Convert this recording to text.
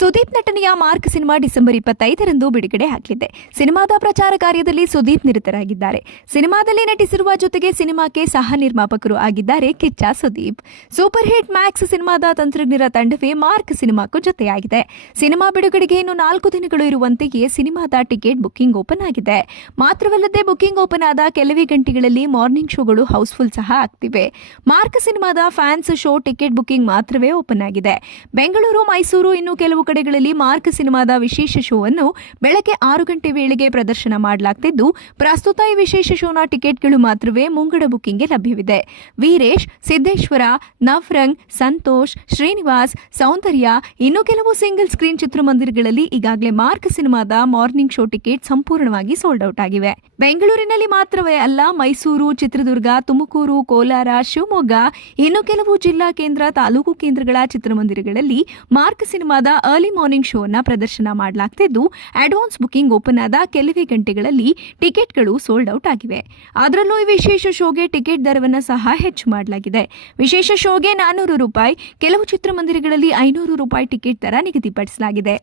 ಸುದೀಪ್ ನಟನೆಯ mark cinema December 25ರಂದು ಬಿಡುಗಡೆ ಆಗಲಿದೆ. ಸಿನಿಮಾದ ಪ್ರಚಾರ ಕಾರ್ಯದಲ್ಲಿ ಸುದೀಪ್ ನಿರತರಾಗಿದ್ದಾರೆ. ಸಿನಿಮಾದಲ್ಲಿ ನಟಿಸಿರುವ ಜೊತೆಗೆ ಸಿನಿಮಾಕ್ಕೆ ಸಹ ನಿರ್ಮಾಪಕರು ಆಗಿದ್ದಾರೆ Kichcha Sudeep. Super hit Max ಸಿನಿಮಾದ ತಂತ್ರಜ್ಞರ ತಂಡವೇ ಮಾರ್ಕ್ ಸಿನಿಮಾಕ್ಕೂ ಜೊತೆಯಾಗಿದೆ. ಸಿನಿಮಾ ಬಿಡುಗಡೆಗೆ ಇನ್ನು 4 ದಿನಗಳು ಇರುವಂತೆಯೇ ಸಿನಿಮಾದ ಟಿಕೆಟ್ ಬುಕಿಂಗ್ ಓಪನ್ ಆಗಿದೆ. ಮಾತ್ರವಲ್ಲದೆ ಬುಕಿಂಗ್ ಓಪನ್ ಆದ ಕೆಲವೇ ಗಂಟೆಗಳಲ್ಲಿ ಮಾರ್ನಿಂಗ್ ಶೋಗಳು ಹೌಸ್ಫುಲ್ ಸಹ ಆಗ್ತಿವೆ. ಮಾರ್ಕ್ ಸಿನಿಮಾದ ಫ್ಯಾನ್ಸ್ ಶೋ ಟಿಕೆಟ್ ಬುಕಿಂಗ್ ಮಾತ್ರವೇ ಓಪನ್ ಆಗಿದೆ. ಬೆಂಗಳೂರು, ಮೈಸೂರು ಇನ್ನು ಕೆಲವು ಕಡೆಗಳಲ್ಲಿ ಮಾರ್ಕ್ ಸಿನಿಮಾದ ವಿಶೇಷ ಶೋ ಅನ್ನು ಬೆಳಗ್ಗೆ 6 ಗಂಟೆ ವೇಳೆಗೆ ಪ್ರದರ್ಶನ ಮಾಡಲಾಗುತ್ತಿದ್ದು, ಪ್ರಸ್ತುತ ಈ ವಿಶೇಷ ಶೋನ ಟಿಕೆಟ್ಗಳು ಮಾತ್ರವೇ ಮುಂಗಡ ಬುಕಿಂಗ್ಗೆ ಲಭ್ಯವಿದೆ. ವೀರೇಶ್, ಸಿದ್ದೇಶ್ವರ, ನವರಂಗ್, ಸಂತೋಷ್, ಶ್ರೀನಿವಾಸ್, ಸೌಂದರ್ಯ ಇನ್ನು ಕೆಲವು ಸಿಂಗಲ್ ಸ್ಕ್ರೀನ್ ಚಿತ್ರಮಂದಿರಗಳಲ್ಲಿ ಈಗಾಗಲೇ ಮಾರ್ಕ್ ಸಿನಿಮಾದ ಮಾರ್ನಿಂಗ್ ಶೋ ಟಿಕೆಟ್ ಸಂಪೂರ್ಣವಾಗಿ ಸೋಲ್ಡ್ ಔಟ್ ಆಗಿವೆ. ಬೆಂಗಳೂರಿನಲ್ಲಿ ಮಾತ್ರವೇ ಅಲ್ಲ, ಮೈಸೂರು, ಚಿತ್ರದುರ್ಗ, ತುಮಕೂರು, ಕೋಲಾರ, ಶಿವಮೊಗ್ಗ ಇನ್ನು ಕೆಲವು ಜಿಲ್ಲಾ ಕೇಂದ್ರ, ತಾಲೂಕು ಕೇಂದ್ರಗಳ ಚಿತ್ರಮಂದಿರಗಳಲ್ಲಿ ಮಾರ್ಕ್ ಸಿನಿಮಾದ ಅರ್ಲಿ ಮಾರ್ನಿಂಗ್ ಶೋ ಅನ್ನ ಪ್ರದರ್ಶನ ಮಾಡಲಾಗುತ್ತಿದ್ದು, ಅಡ್ವಾನ್ಸ್ ಬುಕಿಂಗ್ ಓಪನ್ ಆದ ಕೆಲವೇ ಗಂಟೆಗಳಲ್ಲಿ ಟಿಕೆಟ್ಗಳು ಸೋಲ್ಡ್ ಔಟ್ ಆಗಿವೆ. ಅದರಲ್ಲೂ ಈ ವಿಶೇಷ ಶೋಗೆ ಟಿಕೆಟ್ ದರವನ್ನು ಸಹ ಹೆಚ್ಚು ಮಾಡಲಾಗಿದೆ. ವಿಶೇಷ ಶೋಗೆ ₹400, ಕೆಲವು ಚಿತ್ರಮಂದಿರಗಳಲ್ಲಿ ₹500 ಟಿಕೆಟ್ ದರ ನಿಗದಿಪಡಿಸಲಾಗಿದೆ.